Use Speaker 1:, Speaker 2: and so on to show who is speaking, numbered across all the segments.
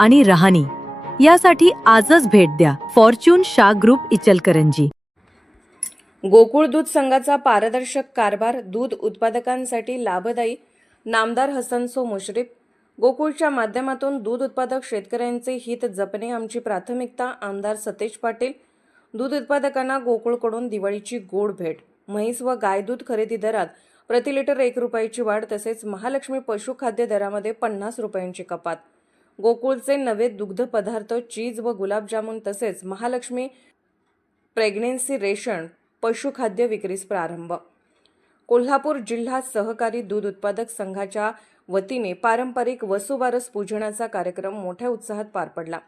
Speaker 1: आणि रहाणी. यासाठी आजच भेट द्या. फॉर्च्यून शा ग्रुप इचलकरंजी.
Speaker 2: गोकुळ दूध संघाचा पारदर्शक कारभार दूध उत्पादकांसाठी लाभदायी. नामदार हसनसो मुश्रीफ गोकुळच्या माध्यमातून दूध उत्पादक शेतकऱ्यांचे हित जपणे आमची प्राथमिकता आमदार सतेज पाटील. दूध उत्पादकांना गोकुळकडून दिवाळीची गोड भेट. म्हैस व गाय दूध खरेदी दरात प्रति लिटर एक रुपयाची वाढ तसेच महालक्ष्मी पशुखाद्य दरामध्ये पन्नास रुपयांची कपात. गोकुळचे नवे दुग्ध पदार्थ चीज व गुलाबजामुन तसेच महालक्ष्मी प्रेग्नेन्सी रेशन पशुखाद्य विक्रीस प्रारंभ. कोल्हापूर जिल्हा सहकारी दूध उत्पादक संघाच्या वतीने पारंपरिक वसुबारस पूजनाचा कार्यक्रम मोठ्या उत्साहात पार पडला.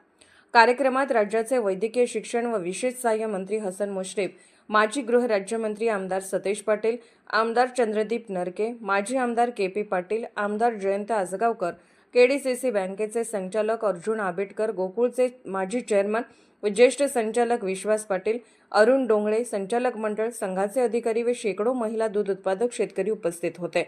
Speaker 2: कार्यक्रमात राज्याचे वैद्यकीय शिक्षण व विशेष सहाय्य मंत्री हसन मुश्रीफ माजी गृहराज्यमंत्री आमदार सतेज पाटील आमदार चंद्रदीप नरके माजी आमदार के पी पाटील आमदार जयंत आजगावकर केडीसीसी बँकेचे संचालक अर्जुन आबिटकर गोकुळचे माजी चेअरमन व ज्येष्ठ संचालक विश्वास पाटील अरुण डोंगळे संचालक मंडळ संघाचे अधिकारी व शेकडो महिला दूध उत्पादक शेतकरी उपस्थित होते.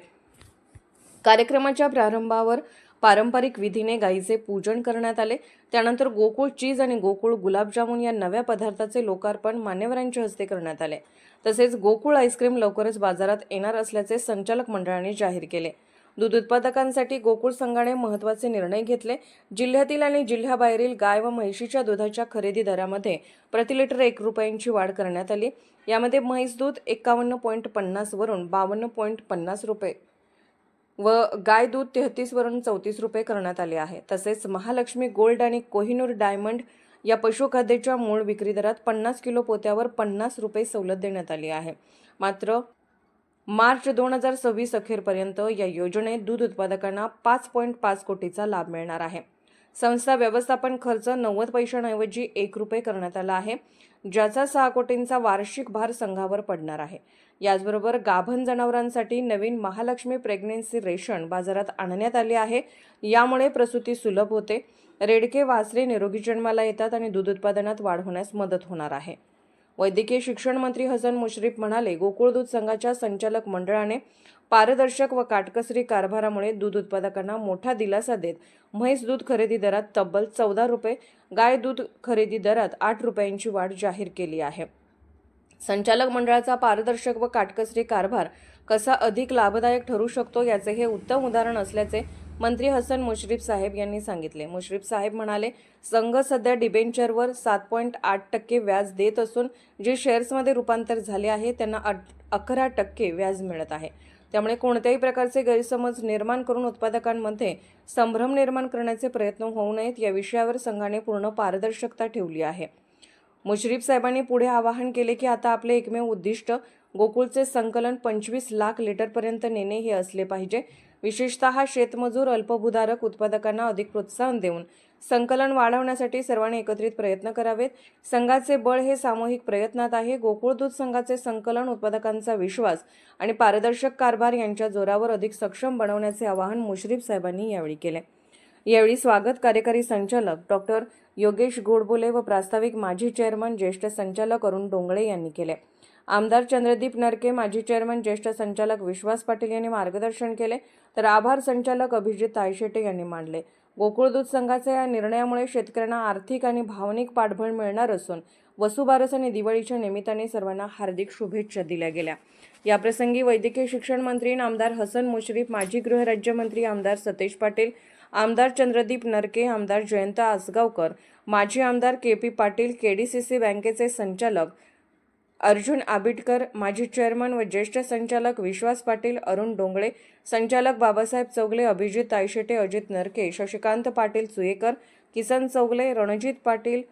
Speaker 2: कार्यक्रमाच्या प्रारंभावर पारंपरिक विधीने गायीचे पूजन करण्यात आले. त्यानंतर गोकुळ चीज आणि गोकुळ गुलाबजामुन या नव्या पदार्थाचे लोकार्पण मान्यवरांच्या हस्ते करण्यात आले. तसेच गोकुळ आईस्क्रीम लवकरच बाजारात येणार असल्याचे संचालक मंडळाने जाहीर केले. दूध उत्पादकांसाठी गोकुळ संघाने महत्त्वाचे निर्णय घेतले. जिल्ह्यातील आणि जिल्ह्याबाहेरील गाय व म्हैशीच्या दुधाच्या खरेदी दरामध्ये प्रति लिटर एक रुपयांची वाढ करण्यात आली. यामध्ये म्हैस दूध एकावन्न पॉईंट पन्नासवरून बावन्न पॉईंट पन्नास रुपये व गाय दूध तेहतीसवरून चौतीस रुपये करण्यात आले आहे. तसेच महालक्ष्मी गोल्ड आणि कोहिनूर डायमंड या पशुखाद्याच्या मूळ विक्री दरात पन्नास किलो पोत्यावर पन्नास रुपये सवलत देण्यात आली आहे. मात्र मार्च दोन हजार सव्वीस अखेरपर्यंत या योजनेत दूध उत्पादकांना पाच पॉईंट पाच कोटीचा लाभ मिळणार आहे. संस्था व्यवस्थापन खर्च नव्वद पैशांऐवजी एक रुपये करण्यात आला आहे ज्याचा सहा कोटींचा वार्षिक भार संघावर पडणार आहे. याचबरोबर गाभण जनावरांसाठी नवीन महालक्ष्मी प्रेग्नेन्सी रेशन बाजारात आणण्यात आले आहे. यामुळे प्रसूती सुलभ होते. रेडके वासरे निरोगी जन्माला येतात आणि दूध उत्पादनात वाढ होण्यास मदत होणार आहे. वैद्यकीय शिक्षण मंत्री हसन मुश्रीफ म्हणाले गोकुळ दूध संघाच्या संचालक मंडळाने पारदर्शक व काटकसरी कारभारामुळे दूध उत्पादकांना मोठा दिलासा देत म्हैस दूध खरेदी दरात तब्बल चौदा रुपये गाय दूध खरेदी दरात आठ रुपयांची वाढ जाहीर केली आहे. संचालक मंडळाचा पारदर्शक व काटकसरी कारभार कसा अधिक लाभदायक ठरू शकतो याचे हे उत्तम उदाहरण असल्याचे मंत्री हसन मुश्रीफ साहेब यांनी सांगितले. मुश्रीफ साहेब म्हणाले संघ सध्या डिबेंचरवर सात पॉईंट आठ टक्के व्याज देत असून जे शेअर्समध्ये रूपांतर झाले आहे त्यांना अकरा टक्के व्याज मिळत आहे. त्यामुळे कोणत्याही प्रकारचे गैरसमज निर्माण करून उत्पादकांमध्ये संभ्रम निर्माण करण्याचे प्रयत्न होऊ नयेत या विषयावर संघाने पूर्ण पारदर्शकता ठेवली आहे. मुश्रीफ साहेबांनी पुढे आवाहन केले की आता आपले एकमेव उद्दिष्ट गोकुळचे संकलन पंचवीस लाख लिटरपर्यंत नेणे हे असले पाहिजे. विशेषतः शेतमजूर अल्पभूधारक उत्पादकांना अधिक प्रोत्साहन देऊन संकलन वाढवण्यासाठी सर्वांनी एकत्रित प्रयत्न करावेत. संघाचे बळ हे सामूहिक प्रयत्नात आहे. गोकुळ दूध संघाचे संकलन उत्पादकांचा विश्वास आणि पारदर्शक कारभार यांच्या जोरावर अधिक सक्षम बनवण्याचे आवाहन मुश्रीफ साहेबांनी यावेळी केले. यावेळी स्वागत कार्यकारी संचालक डॉक्टर योगेश गोडबोले व प्रास्ताविक माजी चेअरमन ज्येष्ठ संचालक अरुण डोंगळे यांनी केले. आमदार चंद्रदीप नरके माजी चेअरमन ज्येष्ठ संचालक विश्वास पाटील यांनी मार्गदर्शन केले. तर आभार संचालक अभिजित तायशेटे यांनी मांडले. गोकुळ दूध संघाच्या या निर्णयामुळे शेतकऱ्यांना आर्थिक आणि भावनिक पाठबळ मिळणार असून वसुबारस आणि दिवाळीच्या निमित्ताने सर्वांना हार्दिक शुभेच्छा दिल्या गेल्या. याप्रसंगी वैद्यकीय शिक्षण मंत्री आमदार हसन मुश्रीफ माजी गृहराज्यमंत्री आमदार सतेज पाटील आमदार चंद्रदीप नरके आमदार जयंत आसगावकर माजी आमदार के पी पाटील केडीसीसी बँकेचे संचालक अर्जुन आबिटकर माजी चेअरमन व ज्येष्ठ संचालक विश्वास पाटील अरुण डोंगळे संचालक बाबासाहेब चौगले अभिजित तायशेटे अजित नरके शशिकांत पाटील चुयेकर किसन चौगले रणजित पाटील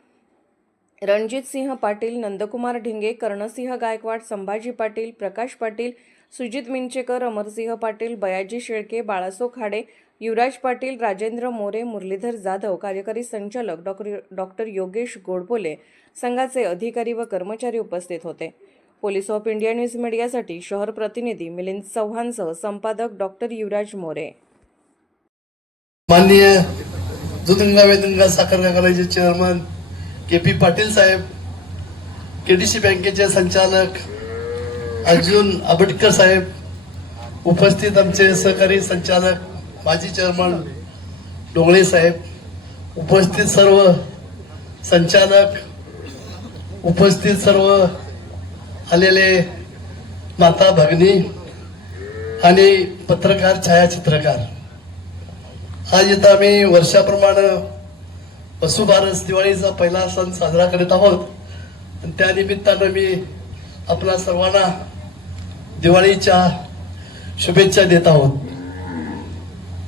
Speaker 2: रणजित सिंह पाटील नंदकुमार ढिंगे कर्णसिंह गायकवाड संभाजी पाटील प्रकाश पाटील सुजित मिंचेकर अमरसिंह पाटील बयाजी शेळके बाळासो खाडे युवराज पाटील राजेंद्र मोरे मुरलीधर जाधव कार्यकारी संचालक डॉक्टर डॉक्टर योगेश गोडबोले संघाचे अधिकारी व कर्मचारी उपस्थित होते. पोलीस ऑफ इंडिया न्यूज मीडियासाठी शहर प्रतिनिधी मिलिंद चव्हाणसह संपादक डॉक्टर युवराज मोरे.
Speaker 3: माननीय दुधंगा वेदंगा साखर कारखान्याचे चेअरमन के पी पाटील साहेब के डी सी बँकेचे संचालक अर्जुन आबटकर साहेब उपस्थित आमचे सहकारी संचालक माजी चेअरमन डोंगळे साहेब उपस्थित सर्व संचालक उपस्थित सर्व आलेले माता भगिनी आणि पत्रकार छायाचित्रकार. आज इथं आम्ही वर्षाप्रमाणे वसुबारस दिवाळीचा पहिला सण साजरा करीत आहोत. आणि त्या निमित्तानं मी आपल्या सर्वांना दिवाळीच्या शुभेच्छा देत आहोत.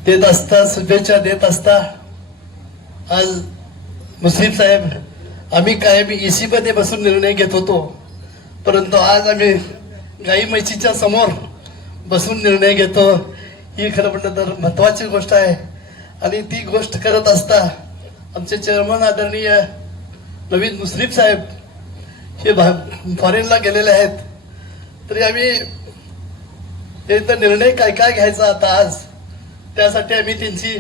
Speaker 3: देत असता शुभेच्छा देत असता आज मुस्लिम साहेब आम्ही कायम एसी मध्ये बसून निर्णय घेत होतो. परंतु आज आम्ही गाई म्हशीच्या समोर बसून निर्णय घेतो. ही खरं म्हटलं तर महत्वाची गोष्ट आहे. आणि ती गोष्ट करत असता आमचे चेअरमन आदरणीय नवीन मुस्लिम साहेब हे भा फॉरेनला गेलेले आहेत. तरी आम्ही निर्णय काय काय घ्यायचा आता आज? त्यासाठी आम्ही त्यांची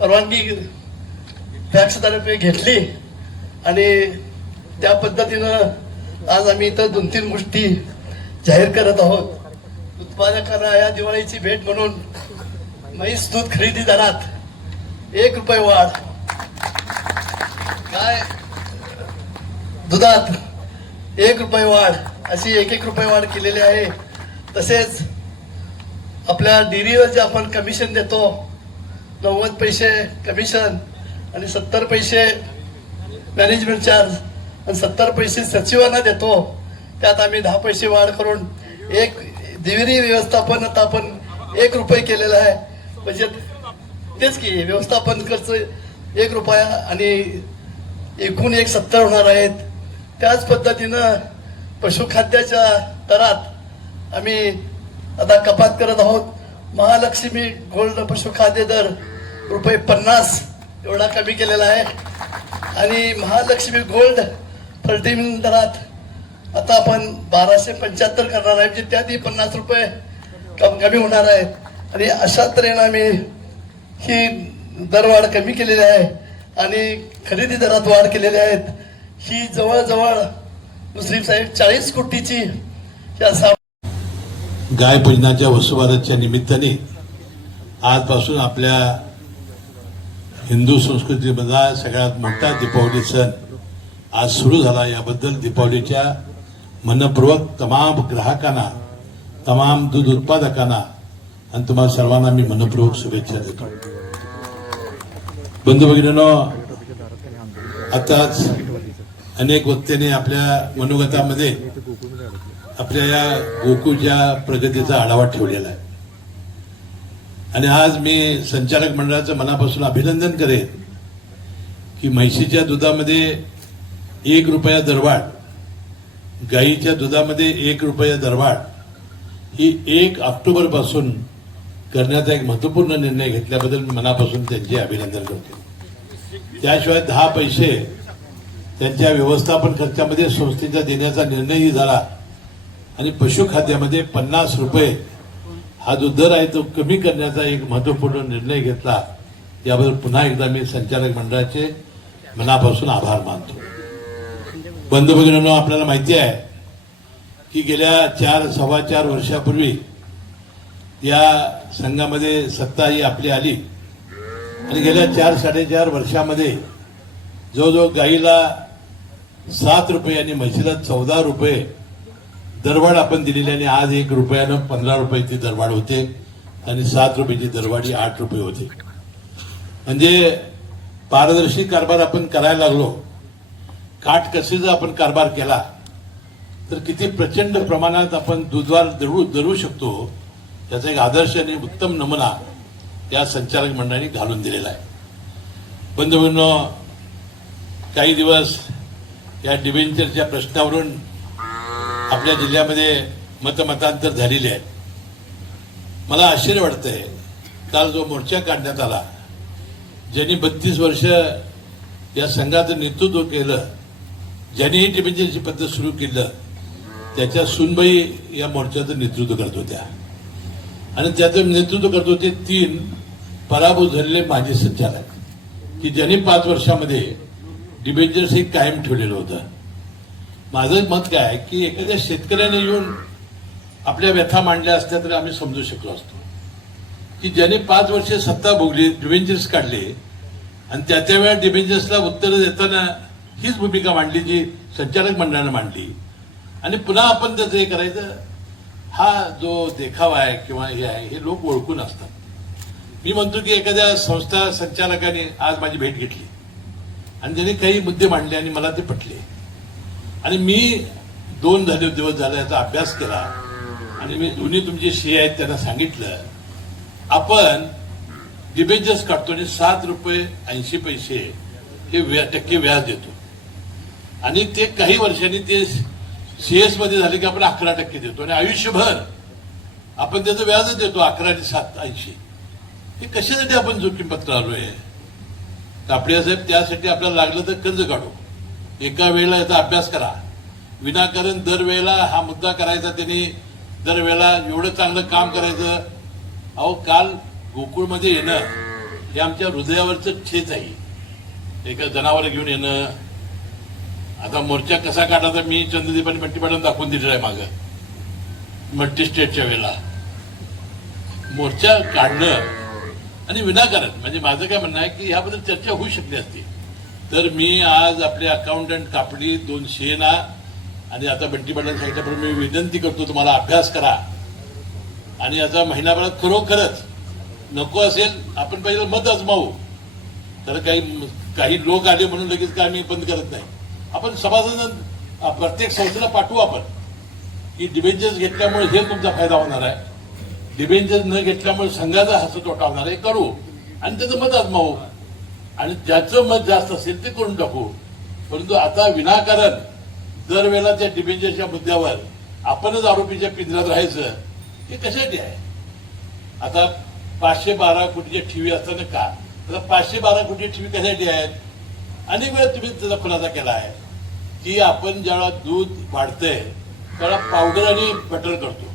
Speaker 3: परवानगी टॅक्सतर्फे घेतली आणि त्या पद्धतीनं आज आम्ही इथं दोन तीन गोष्टी जाहीर करत आहोत. उत्पादकांना या दिवाळीची भेट म्हणून म्हैस दूध खरेदी दरात एक रुपये वाढ. काय? दुधात एक रुपये वाढ. अशी एक एक रुपये वाढ केलेली आहे. तसेच आपल्या डेअरीवर जे आपण कमिशन देतो नव्वद पैसे कमिशन आणि सत्तर पैसे मॅनेजमेंट चार्ज आणि सत्तर पैसे सचिवांना देतो त्यात आम्ही दहा पैसे वाढ करून एक देविरी व्यवस्थापन आता आपण एक रुपये केलेलं आहे. म्हणजे तेच की व्यवस्थापन खर्च एक रुपया आणि एकूण एक सत्तर होणार आहेत. त्याच पद्धतीनं पशुखाद्याच्या दरात आम्ही आता कपात करत आहोत. महालक्ष्मी गोल्ड पशुखाद्य दर रुपये पन्नास एवढा कमी केलेला आहे. आणि महालक्ष्मी गोल्ड फर्टिमिन दरात आता आपण बाराशे पंच्याहत्तर करणार आहे. म्हणजे त्यातही पन्नास रुपये कम कमी होणार आहेत. आणि अशा तऱ्हेनं आम्ही ही दरवाढ कमी केलेली आहे. आणि खरेदी दरात वाढ केलेली आहेत ही जवळजवळ मुस्लिम साहेब चाळीस कोटीची या सा
Speaker 4: गाय पूजनाच्या वसुबारसच्या निमित्ताने आजपासून आपल्या हिंदू संस्कृतीमधला सगळ्यात मोठा दीपावली सण आज सुरू झाला. याबद्दल दीपावलीच्या मनपूर्वक तमाम ग्राहकांना तमाम दूध उत्पादकांना आणि तुम्हाला सर्वांना मी मनपूर्वक शुभेच्छा देतो. बंधू भगिनीनो आताच अनेक वक्त्यांनी आपल्या मनोगतामध्ये आपल्या या गोकुळच्या प्रगतीचा आढावा ठेवलेला आहे. आणि आज मी संचालक मंडळाचं मनापासून अभिनंदन करेन की म्हैशीच्या दुधामध्ये एक रुपया दरवाढ गाईच्या दुधामध्ये एक रुपया दरवाढ ही एक ऑक्टोबरपासून करण्याचा एक महत्त्वपूर्ण निर्णय घेतल्याबद्दल मी मनापासून त्यांचे अभिनंदन करतो. त्याशिवाय दहा पैसे त्यांच्या व्यवस्थापन खर्चामध्ये संस्थेचा देण्याचा निर्णयही झाला. आणि पशुखाद्यामध्ये पन्नास रुपये हा जो दर आहे तो कमी करण्याचा एक महत्त्वपूर्ण निर्णय घेतला. याबद्दल पुन्हा एकदा मी संचालक मंडळाचे मनापासून आभार मानतो. बंधू भगिनींनो आपल्याला माहिती आहे की गेल्या चार सव्वा चार वर्षापूर्वी या संघामध्ये सत्ता ही आपली आली. आणि गेल्या चार साडेचार वर्षामध्ये जवळजवळ गाईला सात रुपये आणि म्हशीला चौदा रुपये दरवाढ आपण दिलेली आणि आज एक रुपयानं पंधरा रुपयाची दरवाढ होते आणि सात रुपयाची दरवाढी आठ रुपये होते. म्हणजे पारदर्शी कारभार आपण करायला लागलो. काटकसीचा आपण कारभार केला तर किती प्रचंड प्रमाणात आपण दुधवार दळू दळू शकतो याचा एक आदर्श आणि उत्तम नमुना या संचालक मंडळाने घालून दिलेला आहे. बंधूंनो काही दिवस या डिबेंचरच्या प्रश्नावरून आपल्या जिल्ह्यामध्ये मतमतांतर झालेले आहे. मला आश्चर्य वाटतंय. काल जो मोर्चा काढण्यात आला ज्यांनी बत्तीस वर्ष या संघाचं नेतृत्व केलं ज्यांनी ही डिपेंजन्सी पद्धत सुरू केलं त्याच्या सुनबाई या मोर्चाचं नेतृत्व करत होत्या. आणि त्याचं नेतृत्व करत होते तीन पराभूत झालेले माजी संचालक की ज्यांनी पाच वर्षामध्ये डिबेंचर्स हे कायम ठेवलेलं होतं. माझं मत काय की एखाद्या शेतकऱ्याने येऊन आपल्या व्यथा मांडल्या असल्या तरी आम्ही समजू शकलो असतो. की ज्याने पाच वर्षे सत्ता भोगली डिव्हेंजर्स काढले आणि त्या त्या वेळा डिबेंचर्सला उत्तरं देताना हीच भूमिका मांडली जी संचालक मंडळानं मांडली. आणि पुन्हा आपण त्याचं हे करायचं हा जो देखावा आहे किंवा हे आहे हे लोक ओळखून असतात. मी म्हणतो की एखाद्या संस्था संचालकाने आज माझी भेट घेतली. आणि त्यांनी काही मुद्दे मांडले आणि मला ते पटले. आणि मी दोन झाले दिवस झाले याचा अभ्यास केला. आणि मी दोन्ही तुमचे शे आहेत त्यांना सांगितलं. आपण डिबेंचर्स काढतो आणि सात रुपये ऐंशी पैसे हे व्या- टक्के व्याज देतो. आणि ते काही वर्षांनी ते सी मध्ये झाले की आपण अकरा टक्के देतो. आणि आयुष्यभर आपण त्याचं व्याजच देतो अकरा आणि सात ऐंशी. हे कशासाठी आपण जोखीम पत्र आहे कापडिया साहेब त्यासाठी आपल्याला लागलं तर कर्ज काढू. एका वेळेला याचा अभ्यास करा. विनाकारण दरवेळेला हा मुद्दा करायचा त्यांनी दरवेळेला एवढं चांगलं काम करायचं. अहो काल गोकुळमध्ये येणं हे आमच्या हृदयावरचं ठेच आहे. एका जनावर घेऊन येणं. आता मोर्चा कसा काढायचा मी चंद्रदीप आणि बंटी दाखवून दिलेला आहे मागं. मल्टी स्टेटच्या वेळेला. मोर्चा काढणं आणि विनाकारण म्हणजे माझं काय म्हणणं आहे की याबद्दल चर्चा होऊ शकली असती. तर मी आज आपले अकाउंटंट कापडी दोन ना आणि आता बंटी पाटील सांगितल्याप्रमाणे मी विनंती करतो तुम्हाला अभ्यास करा. आणि याचा महिनाभरात खरोखरच नको असेल आपण पाहिजे मत अजमावू तर काही काही लोक आले म्हणून लगेच काय आम्ही बंद करत नाही. आपण सभासद प्रत्येक संस्थेला पाठवू आपण की डिबेंचर्स घेतल्यामुळे हे तुमचा फायदा होणार आहे. डिबेंचर्स न घेतल्यामुळे संघाचा हसतोटा तोटा होणार आहे. करू. आणि त्याचं मत आजमावू. आणि ज्याचं मत जास्त असेल ते करून टाकू. परंतु आता विनाकारण दरवेळेला त्या डिबेंचरच्या मुद्द्यावर आपणच आरोपीच्या पिंजऱ्यात राहायचं हे कशासाठी आहे? आता पाचशे बारा कोटीच्या ठेवी असताना का? आता पाचशे बारा कोटी ठेवी कशासाठी आहेत? अनेक वेळा तुम्ही त्याचा खुलासा केला आहे की आपण ज्यावेळा दूध वाढतंय त्याला पावडर आणि बटर करतो.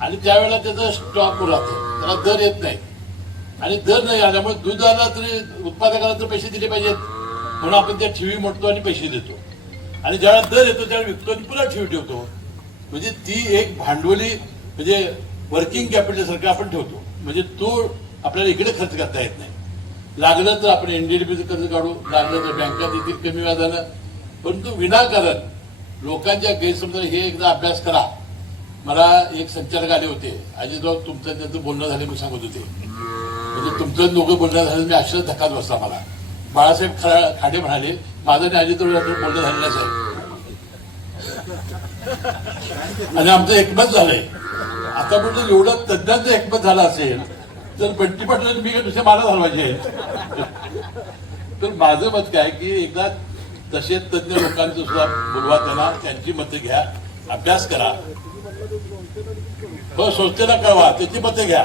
Speaker 4: आणि त्यावेळेला त्याचं स्टॉक राहतं त्याला दर येत नाही. आणि दर नाही आल्यामुळे दुधाला तरी उत्पादकाला तर पैसे दिले पाहिजेत. म्हणून आपण त्या ठेवी म्हणतो आणि पैसे देतो. आणि ज्याला दर येतो त्याला विकतो आणि पुन्हा ठेवी ठेवतो. म्हणजे ती एक भांडवली म्हणजे वर्किंग कॅपिटल सारखं आपण ठेवतो. म्हणजे तो आपल्याला इकडे खर्च करता येत नाही. लागलं तर आपण एनडीडीपीचं कर्ज काढू लागलं तर बँका देतील कमी व्याजानं. परंतु विनाकारण लोकांच्या गैरसमजा हे एकदा अभ्यास करा. मला एक संचालक आले होते. अजितभाऊ तुमचं त्यांचं बोलणं झालं मी सांगत होते. म्हणजे तुमचं दोघं बोलणं झालं मी अक्षर धक्कात बसला मला. बाळासाहेब खरा खाडे म्हणाले माझं आणि अजितराव बोलणं झालेलं साहेब. आणि आमचं एकमत झालंय. आता म्हणजे एवढं तज्ञांचं एकमत झालं असेल तर बंटी पाटलांनी मी दुसऱ्या मला घालवायचे? तर माझं मत काय की एकदा तसे तज्ज्ञ लोकांचं सुद्धा बोलवा त्यांना त्यांची मतं घ्या अभ्यास करा. हो संस्थेला कळवा त्याची मतं घ्या.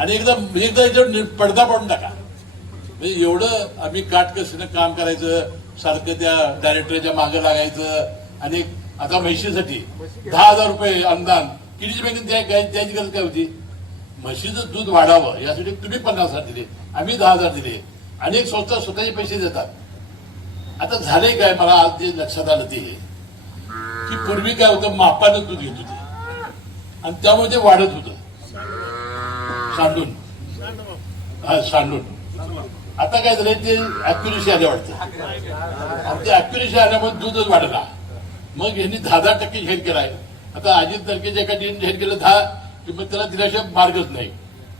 Speaker 4: आणि एकदा एकदा याच्यावर पडदा पाडून टाका म्हणजे एवढं आम्ही काटकशीनं काम करायचं सारखं त्या डायरेक्टरच्या मागे लागायचं आणि आता म्हशीसाठी दहा हजार रुपये अनुदान किडीची बँकेत द्यायची गरज काय होती? म्हशीचं दूध वाढावं यासाठी तुम्ही पन्नास हजार दिले आम्ही दहा हजार दिले. अनेक संस्था स्वतःचे पैसे देतात. आता झाले काय? मला आज जे लक्षात आलं ते. की पूर्वी काय होतं? मापानं दूध घेत होते. आणि त्यामुळे ते वाढत होतं. सांडून. हा सांडून. आता काय झालं ते अॅक्युरेसी आल्या वाटतं. आणि ते अॅक्युरेसी आल्यामुळे दूधच वाढला. मग यांनी दहा दहा टक्के जाहीर केलाय आता अजित तारखेच्या एका दिन जाहीर केलं दहा की मग त्याला दिल्याशिवाय मार्गच नाही.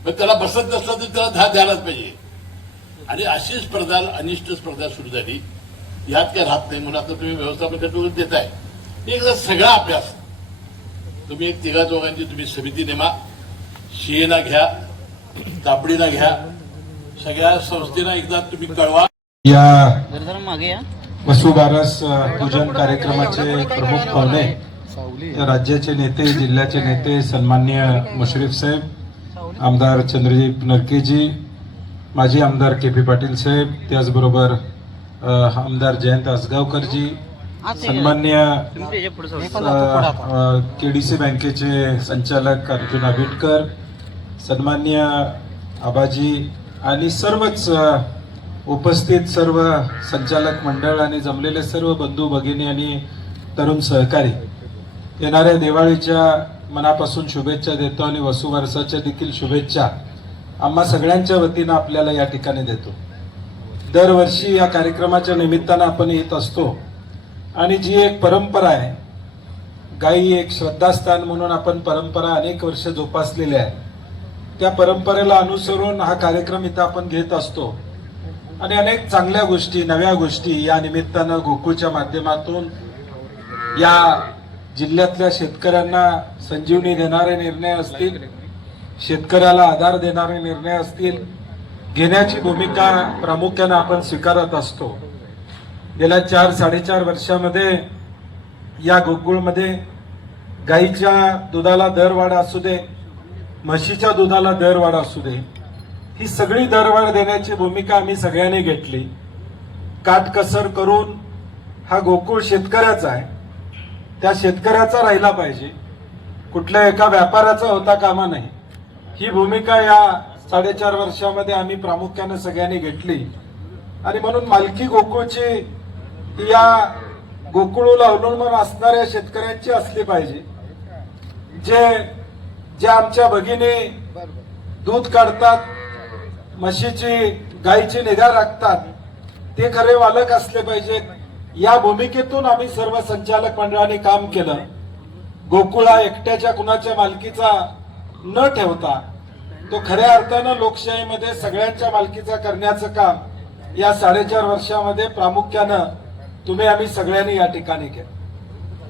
Speaker 4: मग त्याला बसत नसला तर त्याला दहा द्यायलाच पाहिजे. आणि अशी स्पर्धा अनिष्ट स्पर्धा सुरू झाली. यात काय राहत नाही म्हणून आता तुम्ही व्यवस्थापन देताय. एकदा सगळा अभ्यास. तुम्ही एक तिघा दोघांची तुम्ही समिती नेमा. शिएना घ्या. कापडीला घ्या. सगळ्या संस्थेला एकदा तुम्ही कळवा.
Speaker 5: या वसुबारस पूजन कार्यक्रमाचे प्रमुख पाहुणे राज्याचे नेते जिल्ह्याचे नेते सन्मान्य मुश्रीफ साहेब आमदार चंद्रदीप नरकेजी माजी आमदार के पी पाटील साहेब त्याचबरोबर आमदार जयंत आसगावकरजी सन्मान्य के डी सी बँकेचे संचालक अर्जुन आबिटकर सन्मान्य आबाजी आणि सर्वच उपस्थित सर्व संचालक मंडळ आणि जमलेले सर्व बंधू भगिनी आणि तरुण सहकारी. येणाऱ्या दिवाळीच्या मनापासून शुभेच्छा देतो आणि वसुवर्षाच्या देखील शुभेच्छा आम्हा सगळ्यांच्या वतीनं आपल्याला या ठिकाणी देतो. दरवर्षी या कार्यक्रमाच्या निमित्तानं आपण येत असतो आणि जी एक परंपरा आहे गाई एक श्रद्धास्थान म्हणून आपण परंपरा अनेक वर्ष जोपासलेल्या आहे. त्या परंपरेला अनुसरून हा कार्यक्रम इथं आपण घेत असतो. आणि अनेक चांगल्या गोष्टी नव्या गोष्टी या निमित्तानं गोकुळच्या माध्यमातून या जिल्ह्यातल्या शेतकऱ्यांना संजीवनी देणारे निर्णय असतील शेतकऱ्याला आधार देणारे निर्णय असतील घेण्याची भूमिका प्रामुख्यानं आपण स्वीकारत असतो. गेल्या चार साडेचार वर्षामध्ये या गोकुळमध्ये गाईच्या दुधाला दरवाढ असू दे म्हशीच्या दुधाला दरवाढ असू दे. ही सगळी दरवाढ देण्याची भूमिका आम्ही सगळ्यांनी घेतली. काटकसर करून हा गोकुळ शेतकऱ्याचा आहे. त्या शेतकऱ्याचा राहिला पाहिजे. कुठल्या एका व्यापाराचा होता कामा नाही. ही भूमिका या साडेचार वर्षामध्ये आम्ही प्रामुख्याने सगळ्यांनी घेतली. आणि म्हणून मालकी गोकुळची या गोकुळूला अवलंबून असणाऱ्या शेतकऱ्यांची असली पाहिजे. जे ज्या आमच्या भगिनी दूध काढतात म्हशीची गायीची निगा राखतात ते खरे वालक असले पाहिजेत. या भूमिकेतून आम्ही सर्व संचालक मंडळाने काम केलं. गोकुळा एकट्याच्या कुणाच्या मालकीचा न ठेवता तो खऱ्या अर्थानं लोकशाहीमध्ये सगळ्यांच्या मालकीचा करण्याचं काम या साडेचार वर्षामध्ये प्रामुख्यानं तुम्ही आम्ही सगळ्यांनी या ठिकाणी केलं.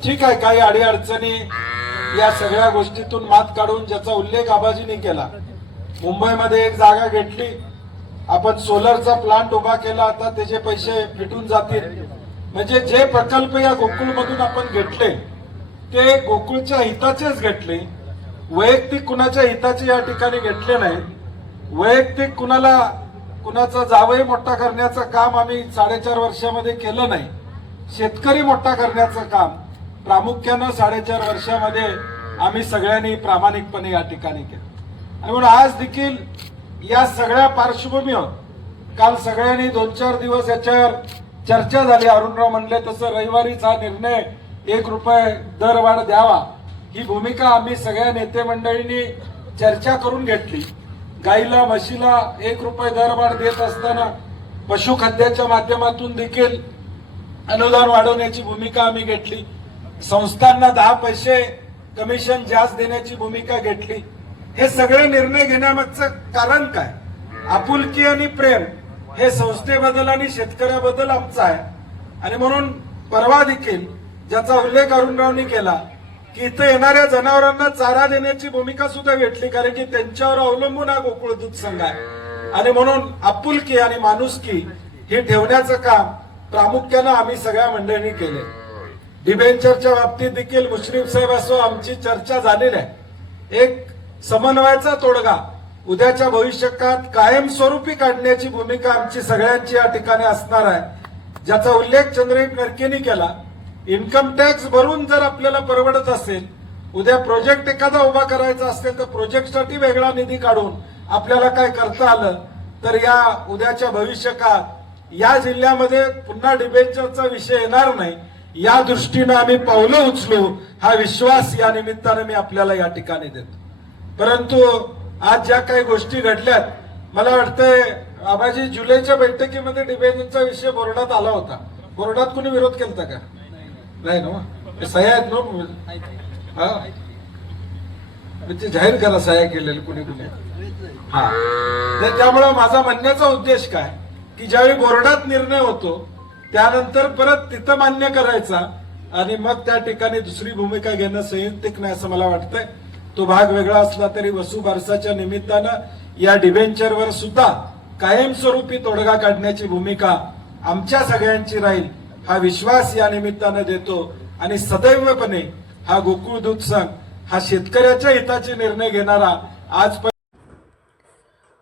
Speaker 5: ठीक आहे काही अडीअडचणी या सगळ्या गोष्टीतून मात काढून ज्याचा उल्लेख आबाजीने केला. मुंबईमध्ये एक जागा घेतली. आपण सोलरचा प्लांट उभा केला. आता त्याचे पैसे फिटून जातील. म्हणजे जे प्रकल्प या गोकुळमधून आपण घेतले ते गोकुळच्या हिताचेच घेतले. वैयक्तिक कुणाच्या हिताचे या ठिकाणी घेतले नाहीत वैयक्तिक कुणाला कुणाचा जावई मोठा करण्याचं काम आम्ही साडेचार वर्षामध्ये केलं नाही. शेतकरी मोठा करण्याचं काम. प्रामुख्यानं साडेचार वर्षामध्ये आम्ही सगळ्यांनी प्रामाणिकपणे या ठिकाणी केलं. आणि म्हणून आज देखील या सगळ्या पार्श्वभूमीवर काल सगळ्यांनी दोन चार दिवस याच्यावर चर्चा झाली. अरुणराव म्हणले तसं रविवारीच हा निर्णय एक रुपये दरवाढ द्यावा. ही भूमिका आम्ही सगळ्या नेते मंडळींनी चर्चा करून घेतली. गाईला म्हशीला एक रुपये दरवाढ देत असताना पशुखाद्याच्या माध्यमातून देखील अनुदान वाढवण्याची भूमिका आम्ही घेतली. संस्थांना दहा पैसे कमिशन जास्त देण्याची भूमिका घेतली. हे सगळे निर्णय घेण्यामागचं कारण काय? आपुलकी आणि प्रेम हे संस्थेबद्दल आणि शेतकऱ्याबद्दल आमचं आहे. आणि म्हणून परवा देखील ज्याचा उल्लेख अरुणरावनी केला की इथं येणाऱ्या जनावरांना चारा देण्याची भूमिका सुद्धा घेतली कारण की त्यांच्यावर अवलंबून हा गोकुळ दूध संघ आहे. आणि म्हणून आपुलकी आणि माणुसकी हे ठेवण्याचं काम प्रामुख्यानं आम्ही सगळ्या मंडळींनी केले डिबेंचरच्या बाबतीत देखील मुश्रीफ साहेब असो आमची चर्चा झालेली आहे. एक समन्वयाचा तोडगा उद्याच्या भविष्यकाळात कायमस्वरूपी काढण्याची भूमिका आमची सगळ्यांची या ठिकाणी असणार आहे. ज्याचा उल्लेख चंद्रदीप नरकेनी केला. इन्कम टॅक्स भरून जर आपल्याला परवडत असेल उद्या प्रोजेक्ट एखादा उभा करायचा असेल तर प्रोजेक्टसाठी वेगळा निधी काढून आपल्याला काय करता आलं? तर या उद्याच्या भविष्यकाळात या जिल्ह्यामध्ये पुन्हा डिबेंचरचा विषय येणार नाही. या दृष्टीनं आम्ही पावलं उचलू हा विश्वास या निमित्तानं मी आपल्याला या ठिकाणी देतो. परंतु आज ज्या काही गोष्टी घडल्यात मला वाटतंय आबाजी जुलैच्या बैठकीमध्ये डिबेंचरचा विषय बोर्डात आला होता. बोर्डात कुणी विरोध केलता का? नाही ना हो. सह्या आहेत ना हो. हा. ते जाहीर करा सह्या केलेले कुणी कुणी. हा. तर त्यामुळे माझा म्हणण्याचा उद्देश काय? की ज्यावेळी बोर्डात निर्णय होतो त्यानंतर परत तिथं मान्य करायचा आणि मग त्या ठिकाणी दुसरी भूमिका घेणं संयुक्तिक नाही असं मला वाटतंय. तो भाग वेगळा असला तरी वसू बारसाच्या निमित्तानं या डिबेंचरवर सुद्धा कायमस्वरूपी तोडगा काढण्याची भूमिका आमच्या सगळ्यांची राहील हा विश्वास या निमित्तानं देतो. आणि सदैवपणे हा गोकुळ दूध संघ हा शेतकऱ्याच्या हिताचे निर्णय घेणारा आज